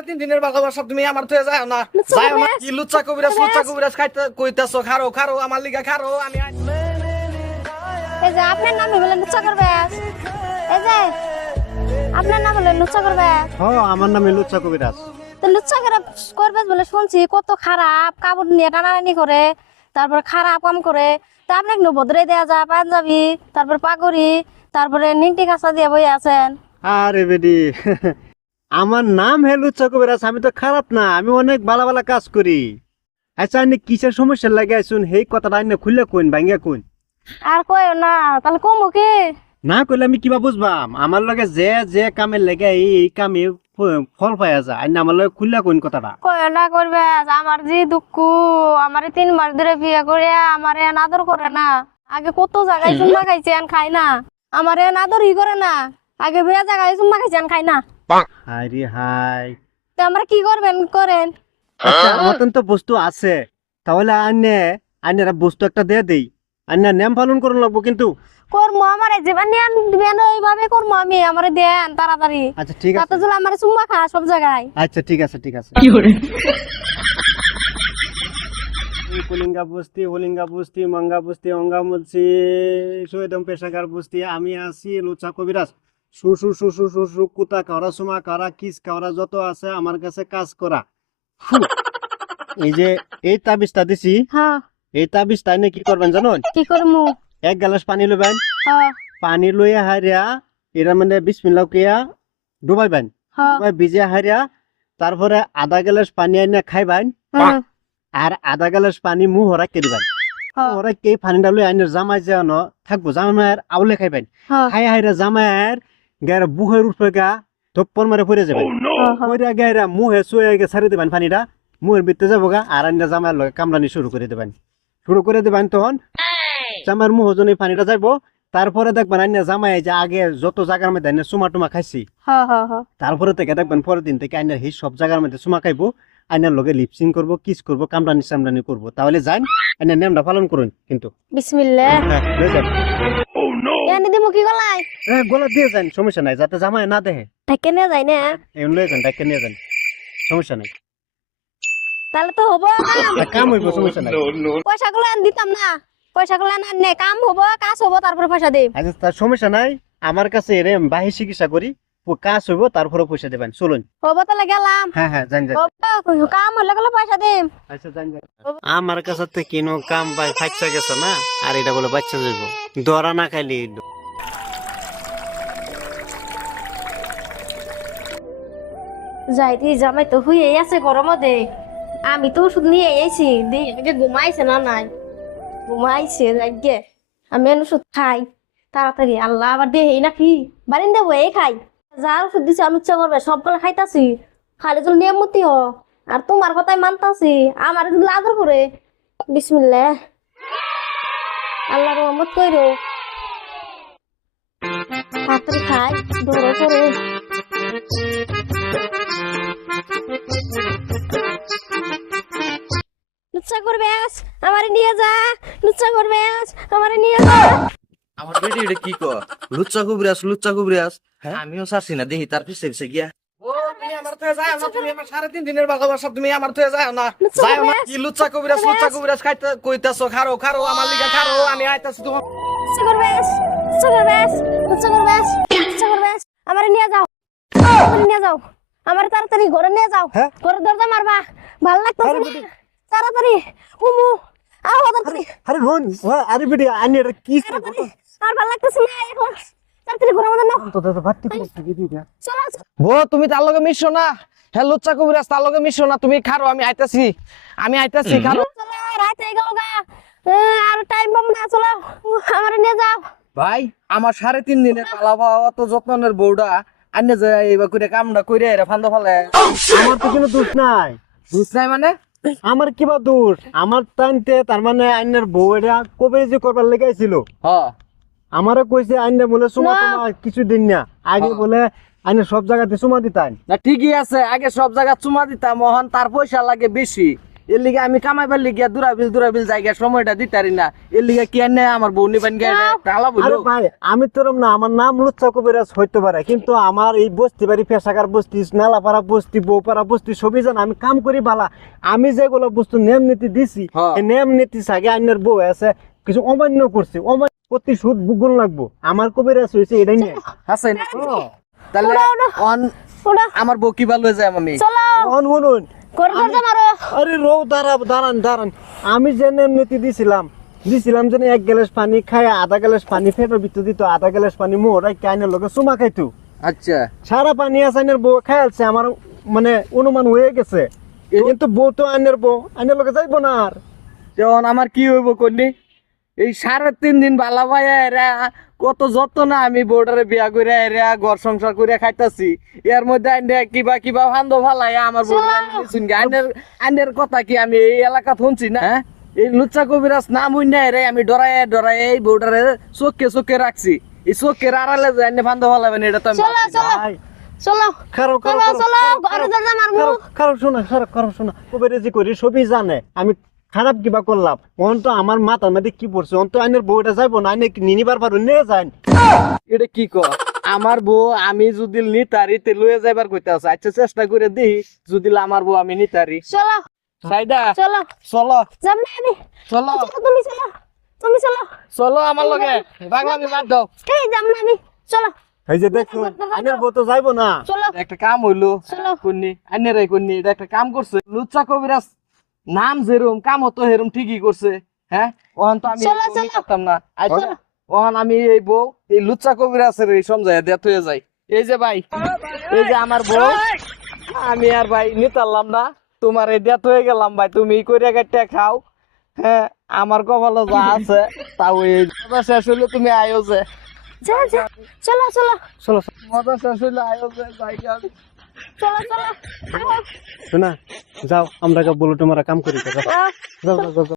সাড়ে তিন দিনের ভালোবাসা তুমি আমার থেকে যাও না। লুচ্চা যাও না। কি লুচ্চা কবিরাজ লুচ্চা কবিরাজ। কবিরাজ খাইতে কইতাছো খারো খারো আমার লিগা খারো আমি এই যে আপনার নামে বলে লুচ্চা করবে এই যে আপনার নাম বলে লুচ্চা করবে হ আমার নাম লুচ্চা কবিরাজ। তো লুচ্চা করে করবে বলে শুনছি কত খারাপ কাপড় নিয়ে টানাটানি করে তারপর খারাপ কাম করে। তা আপনাকে নবদ্রে দেয়া যায় পাঞ্জাবি তারপর পাগড়ি তারপরে নিংটি কাঁচা দিয়ে বই আছেন। আরে বেডি আমার নাম হে লুচ্চা কবিরাজ আমি তো খারাপ না আমি অনেক ভালো ভালো কাজ করি। আচ্ছা আইনে কিসের সমস্যা লাগে আইসুন? সেই কথাটা আইনে খুললে কোন ভাঙ্গিয়া কোন? আর কই না তাহলে কমো কি? না কইলে আমি কিবা বুঝবাম আমার লগে যে যে কামে লেগে এই কামে ফল পাইয়া যায় আইনে আমার লগে খুললে কোন কথাটা? কই না করবে আমার যে দুঃখ আমার তিন মাস ধরে বিয়ে করে আমার আদর করে না। আগে কত জায়গায় চুম্মা খাইছে খাই না। আমার ই করে না। আগে বিয়ে জায়গায় চুম্মা খাইছে খাই না। হাই রে হাই। তো আমরা কি করবেন? করেন। আচ্ছা তো বস্তু আছে। তাহলে আইনে আইনের বস্তু একটা দিয়ে দেই। আইনে নেম পালন করুন লাগবো কিন্তু। করব আমার জীবন নিয়ে দিবেন ওইভাবে করব আমি আমার দেন তাড়াতাড়ি। আচ্ছা ঠিক আছে। জল আমার চুম্মা খা সব জায়গায়। আচ্ছা ঠিক আছে ঠিক আছে। কুলিঙ্গা বস্তি হলিঙ্গা বস্তি মঙ্গা বস্তি অঙ্গা বস্তি সৈদম পেশাকার বস্তি আমি আছি লুচা কবিরাজ। সু সু সু সু সু সু কুতা কাওরা সুমা কাওরা কিস কাওরা যত আছে আমার কাছে কাজ করা। এই যে এই তাবিজটা দিছি হ্যাঁ। এই তাবিজটা এনে কি করবেন জানুন? কি করব এক গ্লাস পানি লবেন হ্যাঁ। পানি লইয়া হারিয়া এরা মানে বিসমিল্লাহ কিয়া ডুবাইবেন। হ্যাঁ। ডুবাই ভিজে হারিয়া তারপরে আধা গ্লাস পানি এনে খাইবেন। হ্যাঁ। আর আধা গ্লাস পানি মুহ হরাই দিবেন। হ্যাঁ। ওরা কে পানিটা লই আইনের জামাই যে ন থাকব জামাইয়ের আউলে খাইবেন। খাই হাইরা জামাইয়ের গায়ের বুহের উপরে গা থপ্পর মারে পড়ে হ্যাঁ পরে গায়েরা মুহে শুয়ে গে ছাড়ি দিবেন পানিটা মুহের ভিতরে যাব গা আর জামাইয়ের লগে কামড়ানি শুরু করে দিবেন। শুরু করে দিবেন তখন জামাইয়ের মুহ পানিটা যাইবো তারপরে দেখবেন আইনের জামাই যে আগে যত জায়গার মধ্যে আইনের চুমা টুমা খাইছি হ্যাঁ হ্যাঁ হ্যাঁ তারপরে থেকে দেখবেন পরের দিন থেকে আইনার সেই সব জায়গার মধ্যে চুমা খাইবো আইনার লগে লিপসিং করব কিস করব কামরানি সামরানি করব। তাহলে যান আইনার নেমটা পালন করুন কিন্তু। বিসমিল্লাহ। লয়ে যান এনে দিমু কি গলাই? হ্যাঁ গোলা দিয়ে যান সমস্যা নাই যাতে জামাই না দেখে। ঢেকে নিয়ে যাই না। এমন লয়ে যান ডাক্তার নিয়ে যান সমস্যা নাই। তাহলে তো হব কাম। হইব সমস্যা নাই। পয়সা গুলো দিতাম না পয়সাগুলো না নে কাম হব কাজ হব তারপরে পয়সা দিই আচ্ছা তার সমস্যা নাই আমার কাছে এরম বাহি চিকিৎসা করি কাজ হইব তারপরে পয়সা দেবেন। চলুন। তাহলে গেলাম। হ্যাঁ হ্যাঁ যান যান। কাম হলে গেলে পয়সা দিম। আচ্ছা যান যান। আমার কাছে তো কিনো কাম বাই ফাইসা গেছে না? আর এটা বলে বাচ্চা যাইব। দরা না খাইলি যাইতি জামাই তো হয়ে আছে গরমও দে আমি তো ওষুধ নিয়ে এসেছি দি আগে ঘুমাইছে না নাই? ঘুমাইছে যাইগে। আমি ওষুধ খাই। তাড়াতাড়ি আল্লাহ আবার দেহে নাকি? বারিন দেবো এই খাই। আমি ইচ্ছা করবে খাইতাছি। খালি জল নিয়মতি হ। আর তোমার কথাই মানতাছি, আমার আদর করে। বিসমিল্লা রহমত খাই দৌড়ে করে লুচ্চা করবে আজ, আমারে নিয়ে যা। লুচ্চা করবে আজ, আমারে নিয়ে যা। আমার বেটি এটা কি কর লুচ্চা কুবরিয়াস লুচ্চা কুবরিয়াস। আমিও চাচ্ছি না দেখি তার পিছে পিছে গিয়া। আমার নিয়ে যাও। নিয়ে যাও। আমার তাড়াতাড়ি ঘরে নিয়ে যাও। হ্যাঁ? ঘরে দরজা মারবা। ভালো লাগতেছে তাড়াতাড়ি। উমু আও আরে রোন আরে বেটি আনি কি তাড়াতাড়ি আর ভালো লাগতেছে না এখন। তাড়াতাড়ি ঘরে মধ্যে নাও। তো তো ভাত ঠিক আছে দিদি চলো বো তুমি তার লগে মিশো না। হ্যাঁ লুচ্চা কবিরাজ তার লগে মিশো না। তুমি খারো আমি আইতাছি। আমি আইতাছি খারো। চলো রাত গেল গা। আর টাইম পাবো না চলো। আমারে নিয়ে যাও। ভাই আমার সাড়ে তিন দিনের পালা পাওয়া তো যত্নের বউটা আনে যে এইবার করে কামটা করে এরা ফান্দা ফালে আমার তো কোনো দোষ নাই। বুঝ নাই মানে? আমার কিবা দোষ? আমার টাইমতে তার মানে আইনের বউ এটা কবে যে করবার লেগেছিল হ। আমারও কইছে আইনে বলে সুমা। তোমার কিছু দিন না। আগে হ্যাঁ। বলে আইনে সব জায়গাতে সুমা দিতাম। না ঠিকই আছে আগে সব জায়গা চুমা দিতাম মোহন তার পয়সা লাগে বেশি। এর লিগে আমি কামাইবার লিগে দুরাবিল দুরাবিল জায়গা সময়টা দিতারি না। এর লিগে কি আনে আমার বউ নিবেন আরে ভাই আমি তোরম না আমার নাম লুচ্চা কবিরাজ হইতে পারে কিন্তু আমার এই বস্তি বাড়ি পেশাকার বস্তি নালাপাড়া বস্তি বউপাড়া বস্তি সবই জান আমি কাম করি বালা। আমি যেগুলো বস্তু নিয়ম নীতি দিছি হ্যাঁ। এই নিয়ম নীতি সাগে আইনের বউ আছে কিছু অমান্য করছে অমান্য প্রতি সুদ বুগুন লাগবো। আমার কবিরাজ হয়েছে এটাই নিয়ে। হাসাই না তাহলে অন আমার বউ কি ভালো যায় আমি? চলো। অন শুনুন করে আরে রো দাঁড়া দাঁড়ান দাঁড়ান। আমি যে নিয়ম নীতি দিছিলাম দিছিলাম যে এক গ্লাস পানি খায় আধা গ্লাস পানি ফেটার ভিতর দিত আধা গ্লাস পানি মোহরাই কাইনের লোকে চুমা খাইতো। আচ্ছা। সারা পানি আছে আইনের বউ খাইছে আমার মানে অনুমান হয়ে গেছে। কিন্তু বউ তো আইনের বউ আইনের লোকে যাইবো না আর। আমার কি হইব কন্যা এই সাড়ে তিন দিন বালা ভাই এরা কত যত না আমি বোর্ডারে বিয়া করে এরা ঘর সংসার করে খাইতাছি। এর মধ্যে আইনে কিবা কিবা ভান্দ ভালাই আমার বোর্ডার আইনের আইনের কথা কি আমি এই এলাকা শুনছি না? হ্যাঁ? এই লুচ্চা কবিরাজ নাম হইনা রে আমি ডরাই ডরাই এই বোর্ডারে চোখে চোখে রাখছি। এই চোখের আড়ালে যে আইনে ভান্দ ভালাবেন এটা তো আমি চলো ভাবছি না। চলো ভাই। চলো খারো খারো চলো চলো ঘরে দরজা খারো খারো শোনা খারো খারো শোনা। কবিরাজি করি সবই জানে। আমি খারাপ কিবা করলাম। অন তো আমার মাথার মধ্যে কি পড়ছে? অন তো আইনের বউটা যাইবো না? আইনে নিনিবার পারো নে যান এটা কি ক আমার বউ আমি যদি নিতারি তে লয়ে যাইবার কইতে আছে। আচ্ছা চেষ্টা করে দিই যদি আমার বউ আমি নিতারি। চলো। সাইদা চলো। চলো। যাম না আমি। চলো। চলো তুমি চলো। তুমি চলো। চলো আমার লগে। বাংলামি বাদ দাও। এই যাম না আমি। চলো। এই যে দেখো আইনের বউ তো যাইবো না। চলো। একটা কাম হইল। চলো। কুন্নি আইনে রে কুন্নি এটা একটা কাম করছে। লুচ্চা কবিরাজ। নাম যেরম কাম তো হেরম ঠিকই করছে হ্যাঁ? ওহন তো আমি চলো, চলো। করতাম না। আচ্ছা চলো। আমি এই বউ এই লুচ্চা কবিরাজের এই সমঝায় দেত হয়ে যাই। এই যে ভাই এই যে আমার বউ আমি আর ভাই নিতারলাম না। তোমার এই দেত হয়ে গেলাম ভাই তুমি কইরা কাটটা খাও। হ্যাঁ আমার কপালে যা আছে তাও এই মজা শেষ হইলে তুমি আয়ো যে। যা যা। চলো চলো। চলো মজা শেষ হইলে আয়ো যে যাই আমি শোনা যাও আমরা বলো তোমার কাম করি যাও যাও যাও।